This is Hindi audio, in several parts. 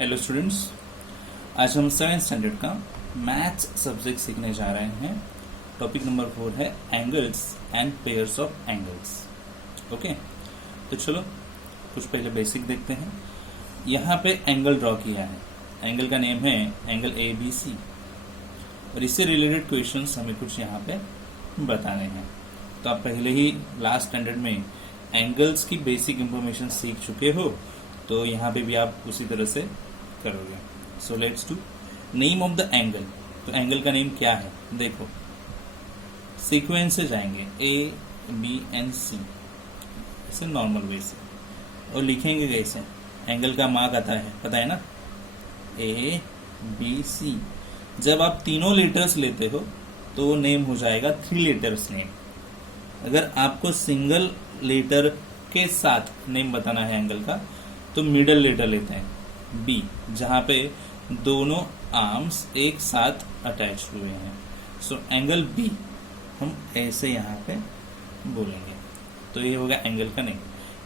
हेलो स्टूडेंट्स, आज हम 7th स्टैंडर्ड का मैथ्स सब्जेक्ट सीखने जा रहे हैं। टॉपिक नंबर 4 है angles and pairs of angles. Okay, तो चलो कुछ पहले बेसिक देखते हैं। यहाँ पे एंगल ड्रॉ किया है। एंगल का नेम है एंगल ABC और इससे रिलेटेड क्वेश्चंस हमें कुछ यहाँ पे बताने हैं। तो आप पहले ही लास्ट स्टैंडर्ड में एंगल्स की बेसिक इंफॉर्मेशन सीख चुके हो, तो यहाँ पे भी आप उसी तरह से करोगे। So let's do name of the angle. तो एंगल का नेम क्या है, देखो सीक्वेंस से जाएंगे ABNC, ऐसे नॉर्मल वे से, और लिखेंगे कैसे। एंगल का मार्क आता है, पता है ना, ABC। जब आप तीनों लेटर्स लेते हो तो वो नेम हो जाएगा 3 लेटर्स नेम। अगर आपको सिंगल लेटर के साथ नेम बताना है एंगल का, तो मिडल लेटर लेते हैं B, जहां पे दोनों आर्म्स एक साथ अटैच हुए हैं। सो एंगल B हम ऐसे यहाँ पे बोलेंगे। तो ये होगा एंगल का नेम।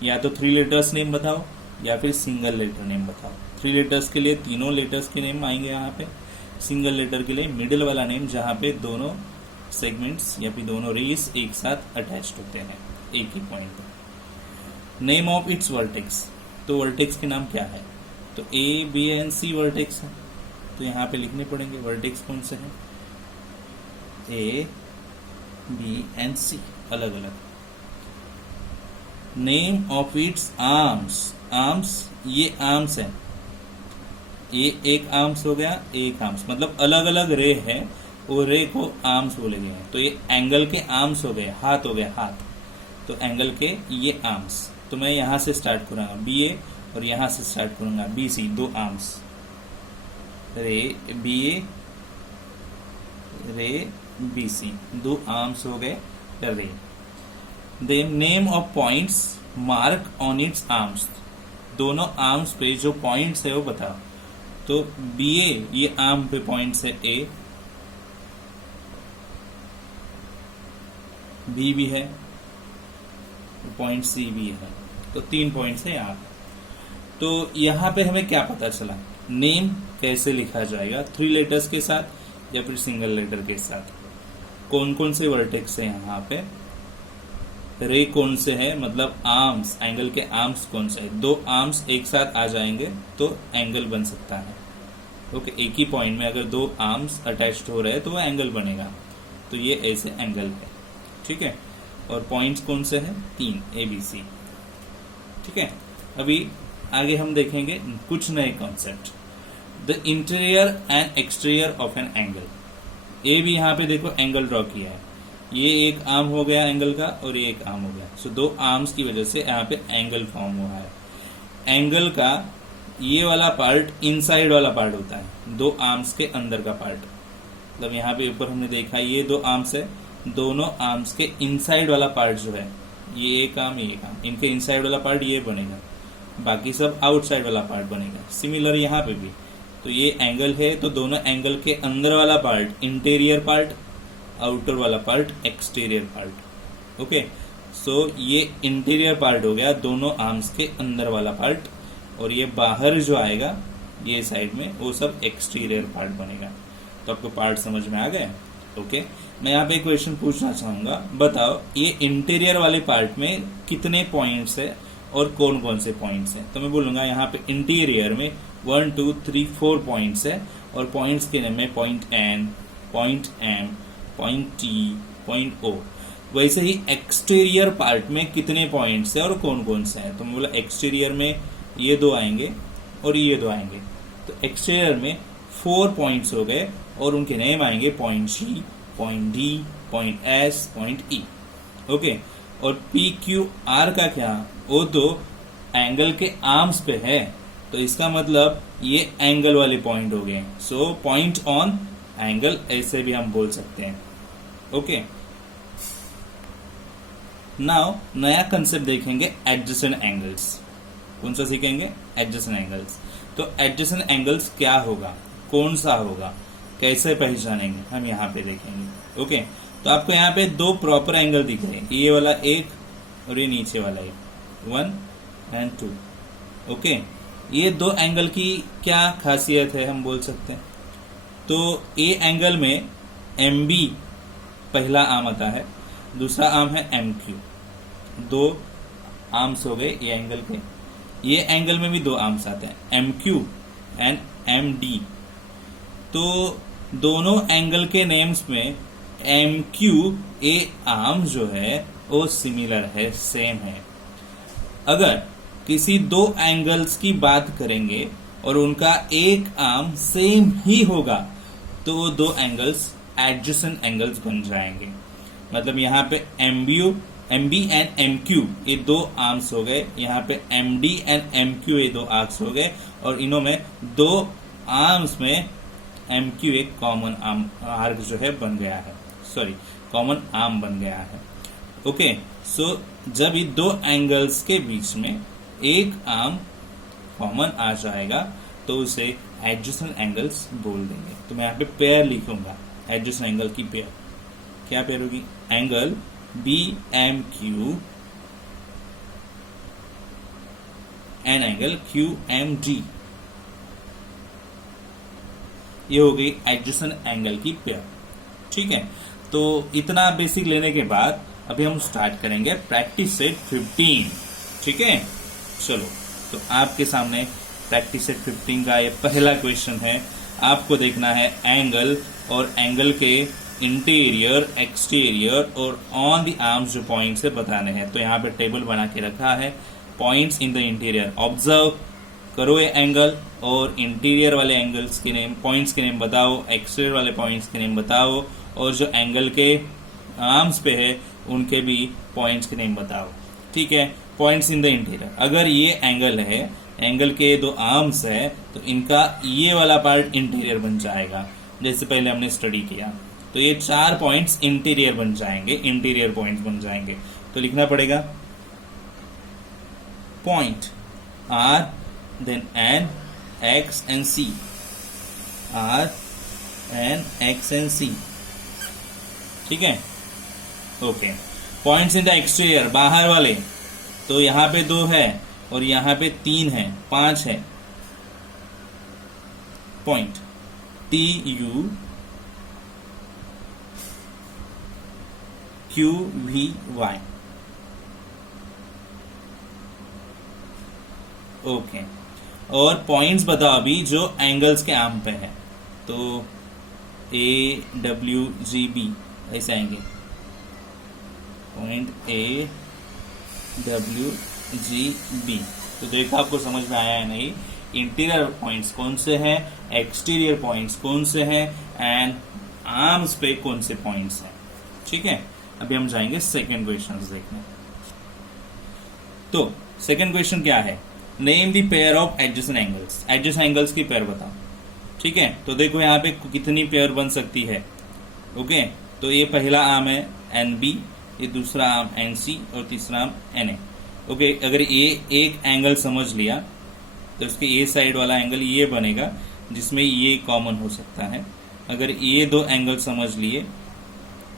या तो 3 लेटर्स नेम बताओ या फिर सिंगल लेटर नेम बताओ। 3 लेटर्स के लिए तीनों लेटर्स के नेम आएंगे यहाँ पे। सिंगल लेटर के लिए मिडिल वाला नेम, जहाँ पे दोनों सेगमेंट्स या फिर दोनों रेस एक साथ अटैच्ड होते हैं एक ही पॉइंट पर। Name of its vertex. तो वर्टेक्स के नाम क्या है, तो ABNC वर्टेक्स है, तो यहाँ पे लिखने पड़ेंगे वर्टेक्स कौन से हैं, ABNC अलग अलग। Name of its arms. Arms, ये आर्म्स है, ये एक आर्म्स हो गया, एक आर्म्स मतलब अलग अलग रे है, वो रे को आर्म्स बोले गए हैं। तो ये एंगल के आर्म्स हो गए, हाथ हो गए हाथ। तो एंगल के ये आर्म्स, तो मैं यहां से स्टार्ट करूंगा BA और यहां से स्टार्ट करूंगा BC, 2 arms, ray BA ray BC, 2 arms हो गए ray. Then name of points mark on its arms. दोनों आर्म्स पे जो पॉइंट्स है वो बताओ। तो BA ये आर्म पे पॉइंट्स है A, B भी है, पॉइंट C भी है, तो 3 पॉइंट्स है यहाँ पे। तो यहाँ पे हमें क्या पता चला, नेम कैसे लिखा जाएगा, 3 लेटर्स के साथ या फिर सिंगल लेटर के साथ। कौन कौन से वर्टेक्स है यहाँ पे, रे कौन से है, मतलब आर्म्स, एंगल के आर्म्स कौन से है। 2 आर्म्स एक साथ आ जाएंगे तो एंगल बन सकता है। ओके, एक ही पॉइंट में अगर 2 आर्म्स अटैच्ड हो रहे हैं तो वो एंगल बनेगा। तो ये ऐसे एंगल है, ठीक है। और पॉइंट्स कौन से हैं, 3 ABC, ठीक है। अभी आगे हम देखेंगे कुछ नए concept. The interior and exterior of an angle. ए भी यहाँ पे देखो एंगल ड्रॉ किया है, ये एक आर्म हो गया एंगल का और ये एक आर्म हो गया। सो 2 आर्म्स की वजह से यहाँ पे एंगल फॉर्म हुआ है। एंगल का ये वाला पार्ट इनसाइड वाला पार्ट होता है, 2 आर्म्स के अंदर का पार्ट। मतलब यहाँ पे ऊपर हमने देखा ये 2 आर्म्स है, दोनों आर्म्स के इनसाइड वाला पार्ट जो है, ये एक आर्म ये एक आर्म, इनके इनसाइड वाला पार्ट ये बनेगा, बाकी सब आउटसाइड वाला पार्ट बनेगा। सिमिलर यहाँ पे भी, तो ये एंगल है तो दोनों एंगल के अंदर वाला पार्ट इंटीरियर पार्ट, आउटर वाला पार्ट एक्सटीरियर पार्ट। ओके, सो ये इंटीरियर पार्ट हो गया दोनों आर्म्स के अंदर वाला पार्ट, और ये बाहर जो आएगा ये साइड में वो सब एक्सटीरियर पार्ट बनेगा। तो आपको पार्ट समझ में आ गए। ओके, मैं यहाँ पे क्वेश्चन पूछना चाहूंगा, बताओ ये इंटीरियर वाले पार्ट में कितने पॉइंट्स है और कौन कौन से पॉइंट्स हैं। तो मैं बोलूंगा यहाँ पे इंटीरियर में 1 2 3 4 पॉइंट्स है, और पॉइंट्स के नाम में point N, point M, point T, point O। वैसे ही एक्सटीरियर पार्ट में कितने पॉइंट्स है और कौन कौन से हैं। तो मैं बोला एक्सटीरियर में ये 2 आएंगे और ये 2 आएंगे। तो एक्सटीरियर में 4 पॉइंट्स हो गए और उनके नेम आएंगे point G, point D, point S, point E। Okay, और PQR का क्या, वो तो एंगल के आर्म्स पे है, तो इसका मतलब ये एंगल वाले पॉइंट हो गए। सो पॉइंट ऑन एंगल ऐसे भी हम बोल सकते हैं। ओके, नाउ नया कंसेप्ट देखेंगे, एडजेसेंट एंगल्स। कौन सा सीखेंगे, एडजेसेंट एंगल्स। तो एडजेसेंट एंगल्स क्या होगा, कौन सा होगा, कैसे पहचानेंगे, हम यहाँ पे देखेंगे। ओके, तो आपको यहाँ पे 2 प्रॉपर एंगल दिख रहे हैं, ये वाला एक और ये नीचे वाला एक, 1 and 2। ओके, ये दो एंगल की क्या खासियत है हम बोल सकते हैं। तो ए एंगल में एम बी पहला आर्म आता है, दूसरा आर्म है एम क्यू। दो आर्म्स हो गए ए एंगल के। ये एंगल में भी दो आर्म्स आते हैं, M Q and M D. तो दोनों एंगल के नेम्स में एम क्यू ए आर्म जो है वो सिमिलर है, सेम है। अगर किसी दो एंगल्स की बात करेंगे और उनका एक आर्म सेम ही होगा तो वो दो एंगल्स एडजेसेंट एंगल्स बन जाएंगे। मतलब यहाँ पे M B and M Q ये दो आर्म्स हो गए, यहाँ पे M D and M Q ये दो आर्म्स हो गए, और इन्हों में दो आर्म्स में एम क्यू एक कॉमन आर्क जो है बन गया है, सॉरी कॉमन आर्म बन गया है। ओके, सो जब ये दो एंगल्स के बीच में एक आर्म कॉमन आ जाएगा तो उसे एडजेसेंट एंगल्स बोल देंगे। तो मैं यहाँ पे पेयर लिखूंगा, एडजेसेंट एंगल की पेयर। क्या पेयर होगी? Angle B M Q and angle Q M D, ये हो गई एडजेसेंट एंगल की पेयर। ठीक है, तो इतना बेसिक लेने के बाद अभी हम स्टार्ट करेंगे प्रैक्टिस सेट 15। ठीक है, चलो तो आपके सामने प्रैक्टिस सेट 15 का ये पहला क्वेश्चन है। आपको देखना है एंगल और एंगल के इंटीरियर, एक्सटीरियर और ऑन द आर्म्स जो पॉइंट्स है बताने हैं। तो यहाँ पे टेबल बना के रखा है, points in the interior. Observe करो ये एंगल और इंटीरियर वाले एंगल्स के नेम, पॉइंट्स के नेम बताओ, एक्सटीरियर वाले पॉइंट्स के नेम बताओ, और जो एंगल के आर्म्स पे है उनके भी पॉइंट्स के नेम बताओ। ठीक है, पॉइंट्स इन द इंटीरियर। अगर ये एंगल है, एंगल के दो आर्म्स है, तो इनका ये वाला पार्ट इंटीरियर बन जाएगा, जैसे पहले हमने स्टडी किया। तो ये चार पॉइंट्स इंटीरियर बन जाएंगे, इंटीरियर पॉइंट्स बन जाएंगे। तो लिखना पड़ेगा point R, then N, X and C, R N X and C. ठीक है, okay. Points in the exterior, बाहर वाले, तो यहां पे दो है और यहां पे तीन है, पांच है। Point T U Q V Y. Okay, और पॉइंट्स बताओ अभी जो एंगल्स के आर्म पे है। तो ए डब्ल्यू जी बी ऐसे आएंगे, point A W G B. तो देखो आपको समझ में आया है नहीं, इंटीरियर पॉइंट्स कौन से हैं, एक्सटीरियर पॉइंट्स कौन से हैं, एंड आर्म्स पे कौन से पॉइंट्स हैं। ठीक है, अभी हम जाएंगे सेकेंड क्वेश्चन देखने। तो सेकेंड क्वेश्चन क्या है? Name the pair of adjacent angles. Adjacent angles की पेयर बताओ। ठीक है, तो देखो यहाँ पे कितनी पेयर बन सकती है। ओके, तो ये पहला आर्म है एन बी, ये दूसरा आर्म एन सी और तीसरा आर्म एन ए। ओके, अगर ये एक एंगल समझ लिया तो उसके ए साइड वाला एंगल ये बनेगा जिसमें ये कॉमन हो सकता है। अगर ये दो एंगल समझ लिए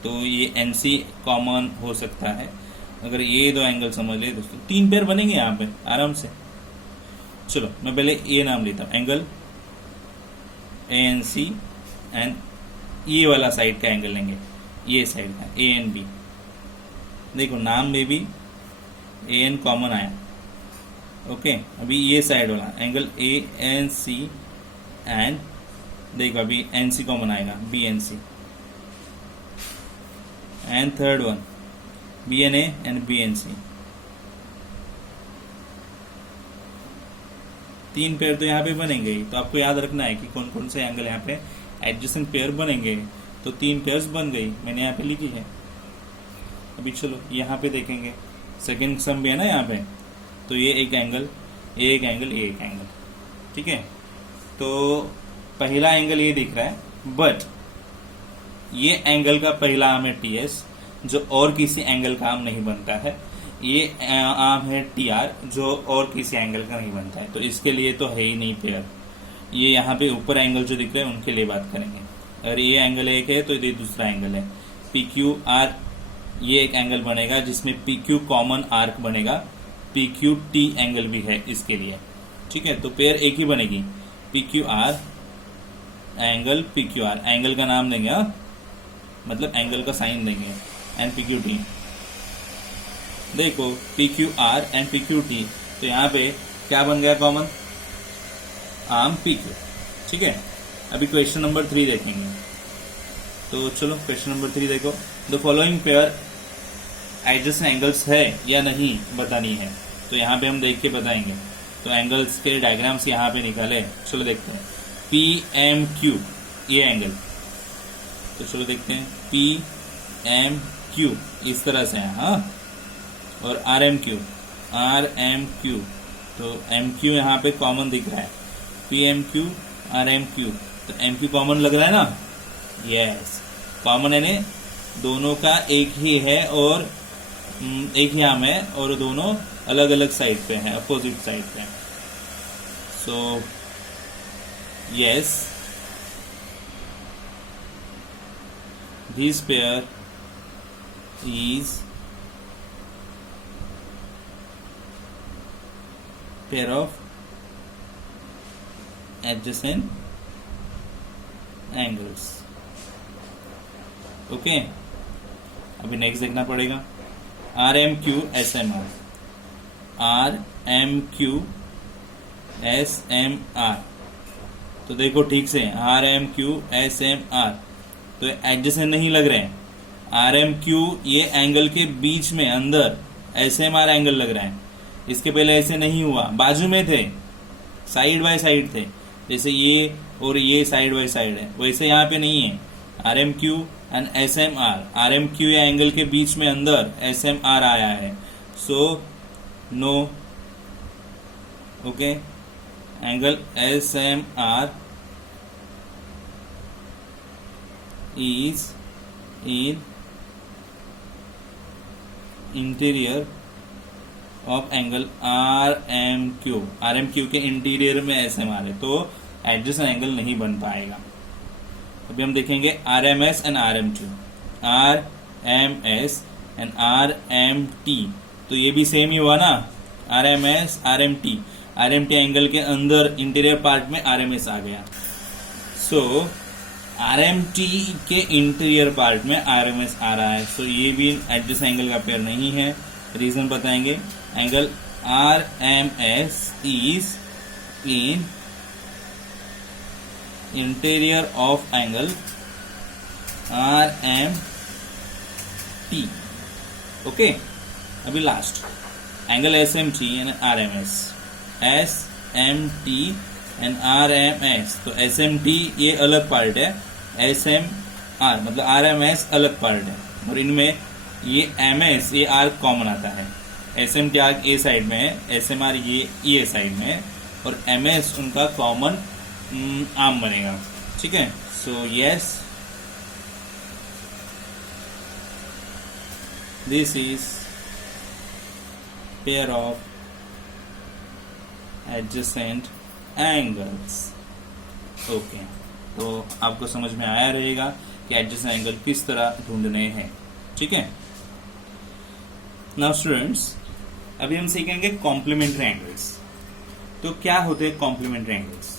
तो ये एन सी कॉमन हो सकता है। अगर ये दो एंगल समझ लिए दोस्तों, तीन पेयर बनेंगे यहाँ पे आराम से। चलो मैं पहले ये नाम लेता हूं, angle A N C, and ये वाला साइड का एंगल लेंगे, ये साइड का ए एन बी। देखो नाम में भी ए एन कॉमन आया। ओके, अभी ये साइड वाला angle A N C, and देखो अभी एन सी कॉमन आएगा, B N C, and third one B N A and B N C. तीन पेयर तो यहाँ पे बनेंगे ही। तो आपको याद रखना है कि कौन कौन से एंगल यहाँ पे एडजेसेंट पेयर बनेंगे। तो तीन पेयर्स बन गई, मैंने यहाँ पे लिखी है। अभी चलो यहाँ पे देखेंगे, सेकेंड सम भी है ना यहाँ पे। तो ये एक एंगल, ये एक एंगल, ये एक एंगल। ठीक है, तो पहला एंगल ये दिख रहा है, बट ये एंगल का पहला आर्म है टी एस, जो और किसी एंगल का आर्म नहीं बनता है। ये आर्म है टी आर, जो और किसी एंगल का नहीं बनता है। तो इसके लिए तो है ही नहीं पेयर। ये यहाँ पे ऊपर एंगल जो दिख रहे हैं उनके लिए बात करेंगे। अगर ये एंगल एक है तो ये दूसरा एंगल है। पी क्यू आर, ये एक एंगल बनेगा जिसमें पी क्यू कॉमन आर्क बनेगा। पी क्यू टी एंगल भी है इसके लिए। ठीक है, तो पेयर एक ही बनेगी, P Q R angle P Q R, angle का नाम देंगे, हाँ मतलब एंगल का साइन देंगे, एंड पी क्यू टी। देखो P Q R and P Q T, तो यहाँ पे क्या बन गया कॉमन, आर्म पी क्यू। ठीक है, अभी क्वेश्चन नंबर 3 देखेंगे। तो चलो क्वेश्चन नंबर 3 देखो, the following pair adjacent angles है या नहीं बतानी है। तो यहाँ पे हम देख के बताएंगे। तो एंगल्स के डायग्राम्स यहाँ पे निकाले, चलो देखते हैं। पी एम क्यू ये एंगल, तो चलो देखते हैं। पी एम क्यू इस तरह से है, हाँ, और आर एम क्यू, तो एम क्यू यहाँ पे कॉमन दिख रहा है, P M Q R M Q, तो एम क्यू कॉमन लग रहा है ना, यस कॉमन है ने, दोनों का एक ही है और एक ही आर्म है और दोनों अलग अलग साइड पे हैं, अपोजिट साइड पे। So yes this pair is pair of adjacent angles. Okay, अभी नेक्स्ट देखना पड़ेगा, R M Q S M R, R M Q S M R. तो देखो ठीक से, R M Q S M R, तो एडजेसेंट नहीं लग रहे हैं। आर एम क्यू ये एंगल के बीच में अंदर, एस एम आर एंगल लग रहा है। इसके पहले ऐसे नहीं हुआ, बाजू में थे, साइड बाय साइड थे, जैसे ये और ये साइड बाय साइड है, वैसे यहाँ पे नहीं है। R M Q and S M R, R M Q या एंगल के बीच में अंदर एस एम आर आया है, so no. Okay, angle S M R is in interior of angle R M Q, R M Q के इंटीरियर में एस एम आर है, तो एडजेसेंट एंगल नहीं बन पाएगा। अभी हम देखेंगे R M S and R M T, R M S and R M T, तो ये भी सेम ही हुआ ना, R M S R M T, R M T angle के अंदर इंटीरियर पार्ट में आर एम एस आ गया, सो आर एम टी के इंटीरियर पार्ट में आर एम एस आ रहा है, सो ये भी एडजेसेंट एंगल का पेयर नहीं है। रीजन बताएंगे, angle R M S is in interior of angle R M T. Okay, अभी last angle S M T and R M S, S M T and R M S, तो एस एम टी ये अलग पार्ट है, एस एम आर मतलब आर एम एस अलग पार्ट है, और इनमें ये एम एस ये आर कॉमन आता है। S M T R a side में है, एस एम आर ये साइड में है, और एम एस उनका कॉमन आर्म बनेगा। ठीक है, सो yes this is pair of adjacent angles. Okay, तो आपको समझ में आया रहेगा कि एडजेसेंट एंगल किस तरह ढूंढने हैं। ठीक है, नाउ स्टूडेंट्स अभी हम सीखेंगे कॉम्प्लीमेंट्री एंगल्स। तो क्या होते हैं कॉम्प्लीमेंट्री एंगल्स?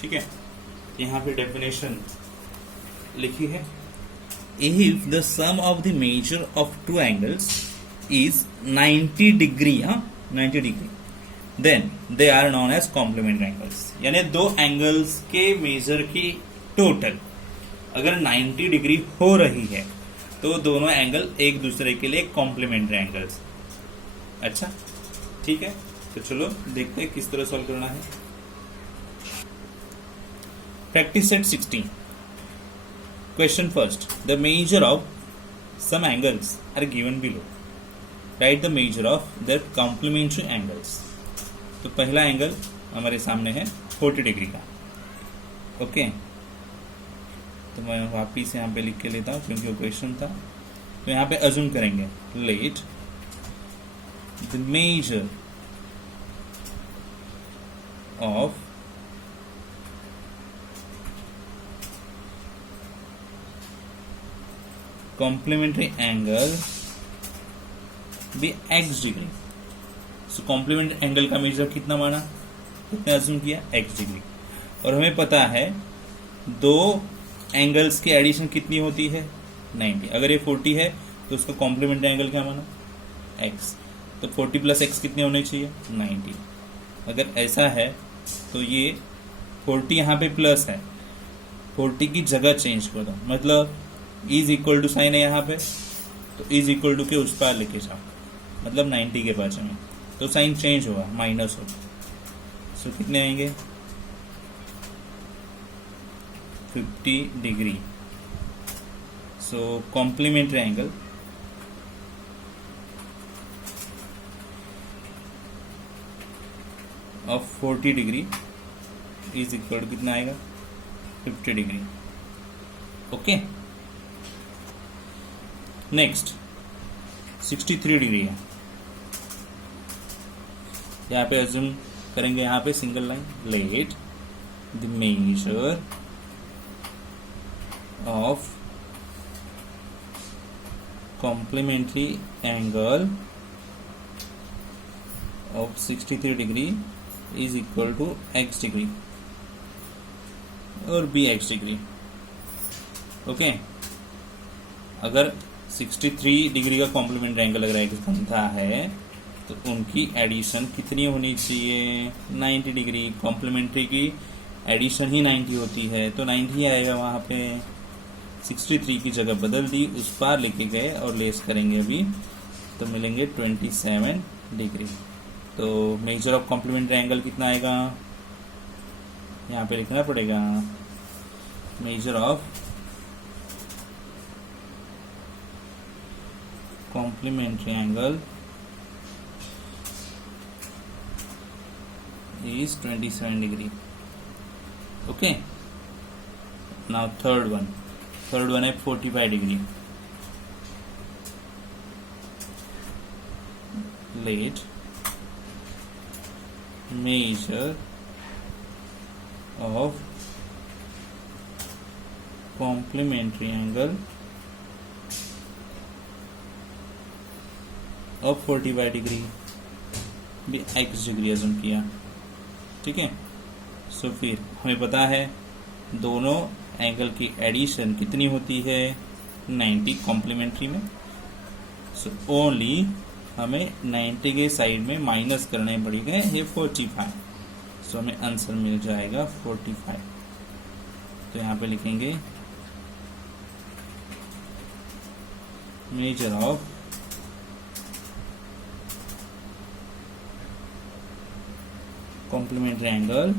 ठीक है, यहाँ पे डेफिनेशन लिखी है, if the sum of the measure of two angles is 90 degree, 90 degree, then they are known as complementary angles. यानी दो एंगल्स के मेजर की टोटल अगर 90 डिग्री हो रही है तो दोनों एंगल एक दूसरे के लिए कॉम्प्लीमेंट्री एंगल्स। अच्छा ठीक है, तो चलो देखते हैं किस तरह सॉल्व करना है। Practice set 16, question first, the measure of some angles are given below, write the measure of their complementary angles. तो पहला एंगल हमारे सामने है 40 डिग्री का। ओके, तो मैं वापिस यहाँ पे लिख के लेता हूँ क्योंकि वो क्वेश्चन था। तो यहाँ पे अज्यूम करेंगे, let the measure of complementary angle be x degree. So complementary angle का मेजर कितना माना? कितने अज्यूम किया, x डिग्री। और हमें पता है दो एंगल्स की एडिशन कितनी होती है, 90। अगर ये 40 है तो उसका कॉम्प्लीमेंट्री एंगल क्या माना, x। तो 40 प्लस x कितने होने चाहिए, 90। अगर ऐसा है तो ये 40 यहाँ पे प्लस है, 40 की जगह चेंज कर दो, मतलब इज इक्वल टू साइन है यहाँ पे, तो इज इक्वल टू के उस पार लेके जाओ, मतलब 90 के बाजू में, तो साइन चेंज होगा, माइनस होगा। सो कितने आएंगे, 50 degree. So complementary angle of 40 degree is equal to कितना आएगा, 50 डिग्री। ओके, नेक्स्ट 63 डिग्री है, यहाँ पे अज्यूम करेंगे, यहाँ पे single line, let the measure of complementary angle of 63 degree is equal to x degree और बी x डिग्री। ओके, अगर 63 डिग्री का कॉम्प्लीमेंट्री एंगल अगर x बनता है तो उनकी एडिशन कितनी होनी चाहिए, 90 डिग्री। कॉम्प्लीमेंट्री की एडिशन ही 90 होती है, तो 90 आएगा वहाँ पे। 63 की जगह बदल दी, उस पार लेके गए और लेस करेंगे अभी, तो मिलेंगे 27 डिग्री। तो मेजर ऑफ कॉम्प्लीमेंट्री एंगल कितना आएगा, यहाँ पे लिखना पड़ेगा, measure of complementary angle is 27 degree. Okay, now third one है 45 degree. Let measure of complementary angle of 45 degree भी x डिग्री अज्यूम किया, ठीक है। सो फिर हमें पता है दोनों एंगल की एडिशन कितनी होती है, 90 कॉम्प्लीमेंट्री में। सो ओनली हमें 90 के साइड में माइनस करने पड़ेंगे ये 45। सो हमें आंसर मिल जाएगा 45। तो यहाँ पे लिखेंगे measure of complementary angle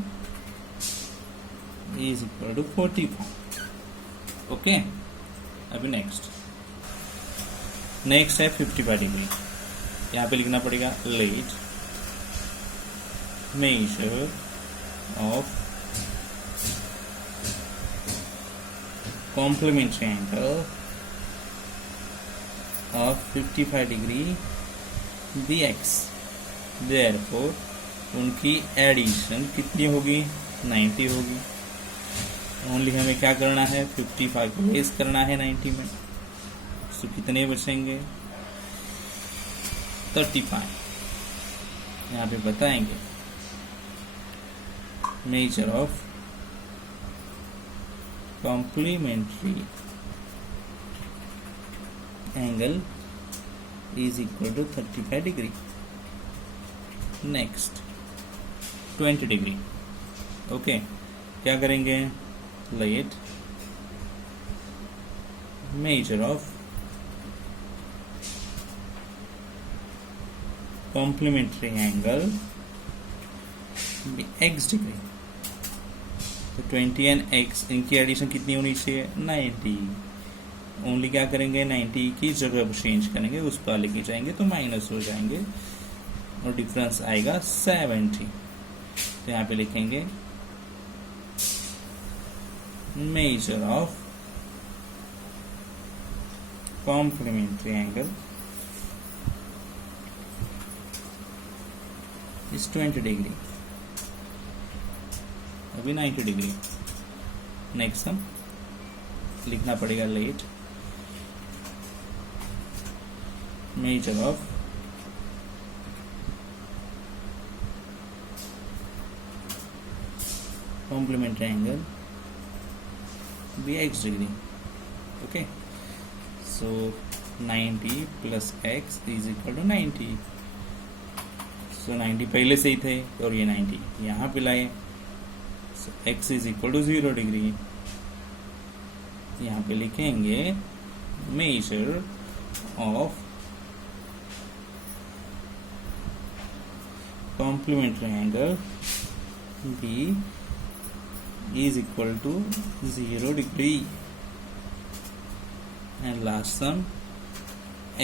is equal to 45। Okay, अभी नेक्स्ट है 55 डिग्री। यहाँ पे लिखना पड़ेगा let measure of complementary angle of 55 degree bx। therefore उनकी एडिशन कितनी होगी, 90 होगी। ओनली हमें क्या करना है, 55 को लेस करना है 90 में। सो कितने बचेंगे, 35। यहाँ पे बताएंगे measure of complementary angle is equal to 35 degree. Next 20 degree. Okay, क्या करेंगे, let measure of complementary angle x degree. तो 20 एंड x, इनकी एडिशन कितनी होनी चाहिए, 90। ओनली क्या करेंगे, 90 की जगह चेंज करेंगे, उस पर लेके जाएंगे तो माइनस हो जाएंगे और डिफरेंस आएगा 70। तो यहाँ पे लिखेंगे measure of complementary angle is 20 degree. अभी 90 डिग्री। नेक्स्ट हम लिखना पड़ेगा let measure of complementary angle be x degree. Okay, so 90 plus x is equal to 90. So 90 पहले से ही थे और ये 90 यहाँ पे लाए. So X is equal to 0 degree. यहाँ पे लिखेंगे measure of complementary angle B is equal to 0 degree and last sum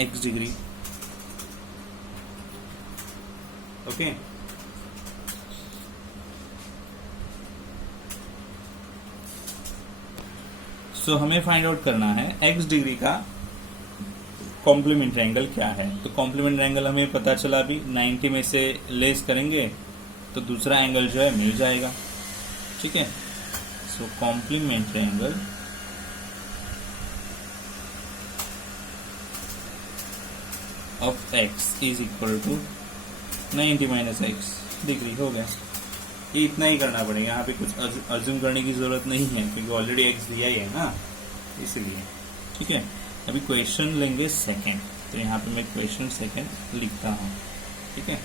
x degree. Okay, so हमें फाइंड आउट करना है x डिग्री का कॉम्प्लीमेंट्री एंगल क्या है. तो कॉम्प्लीमेंट्री एंगल हमें पता चला अभी 90 में से लेस करेंगे तो दूसरा एंगल जो है मिल जाएगा. ठीक है, so complementary angle of x is equal to 90 minus x degree. हो गया. ये इतना ही करना पड़ेगा, यहाँ पे कुछ अज्यूम करने की जरूरत नहीं है क्योंकि ऑलरेडी x दिया ही है ना, इसलिए. ठीक है, अभी क्वेश्चन लेंगे सेकंड. तो यहाँ पे मैं क्वेश्चन सेकंड लिखता हूँ. ठीक है,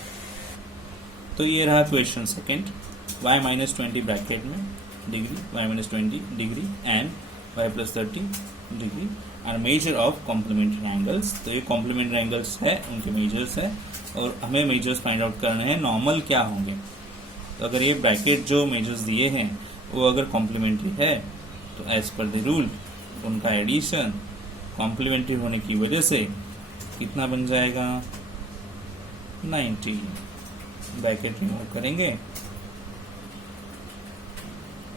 तो ये रहा question second. y minus 20 bracket में degree, y minus 20 degree and y plus 30 degree are measure of complementary angles. तो ये कॉम्प्लीमेंट्री एंगल्स है, उनके मेजर्स है और हमें मेजर्स फाइंड आउट करने हैं नॉर्मल क्या होंगे. तो अगर ये ब्रैकेट जो मेजर्स दिए हैं वो अगर कॉम्प्लीमेंट्री है तो एज पर द रूल उनका एडिशन कॉम्प्लीमेंट्री होने की वजह से कितना बन जाएगा 90. ब्रैकेट रिमूव करेंगे.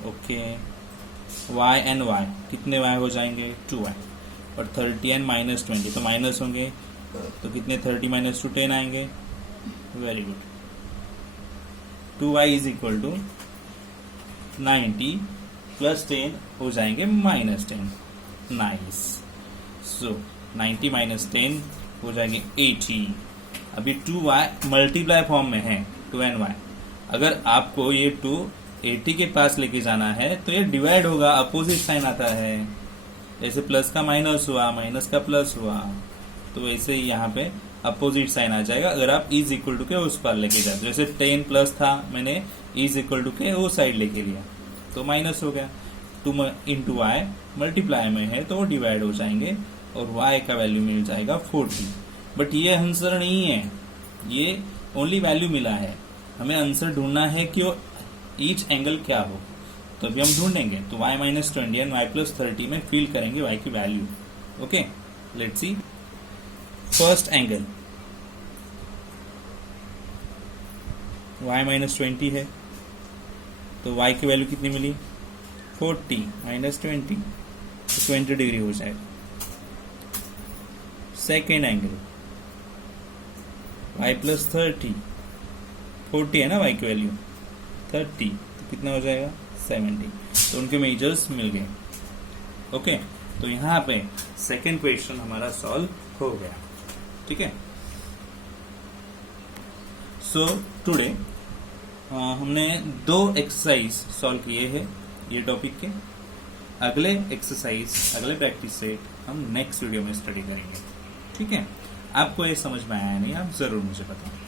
ओके, y एंड y कितने y हो जाएंगे 2y और 30 एंड माइनस 20 तो माइनस होंगे तो कितने 30 माइनस 10 आएंगे. Very good. 2y is equal to 90 plus 10 हो जाएंगे माइनस 10. नाइस. सो 90 माइनस 10 हो जाएंगे 80. अभी 2y मल्टीप्लाई फॉर्म में है 2 एंड y. अगर आपको ये 2 80 के पास लेके जाना है तो ये डिवाइड होगा, अपोजिट साइन आता है. जैसे प्लस का माइनस हुआ, माइनस का प्लस हुआ, तो वैसे ही यहाँ पे अपोजिट साइन आ जाएगा अगर आप इज इक्वल टू के उस पर लेके जाते. जैसे 10 प्लस था, मैंने इज इक्वल टू के वो साइड लेके लिया तो माइनस हो गया. 2 इंटू वाई मल्टीप्लाई में है तो वो डिवाइड हो जाएंगे और y का वैल्यू मिल जाएगा 40. बट ये आंसर नहीं है, ये ओनली वैल्यू मिला है. हमें आंसर ढूंढना है कि ईच एंगल क्या हो. तो अभी हम ढूंढेंगे. तो y minus 20 and y plus 30 में फिल करेंगे y की value. Okay, let's see. First angle y minus 20 है तो y की वैल्यू कितनी मिली 40 माइनस 20 तो 20 डिग्री हो जाएगा. सेकेंड एंगल y प्लस 30, 40 है ना y की वैल्यू, 30 तो कितना हो जाएगा 70. तो उनके मेजर्स मिल गए. ओके, तो यहाँ पे सेकेंड क्वेश्चन हमारा सॉल्व हो गया. ठीक है, सो टुडे हमने 2 एक्सरसाइज सॉल्व किए हैं ये टॉपिक के. अगले एक्सरसाइज, अगले प्रैक्टिस सेट हम नेक्स्ट वीडियो में स्टडी करेंगे. ठीक है, आपको ये समझ में आया नहीं आप जरूर मुझे बताएं.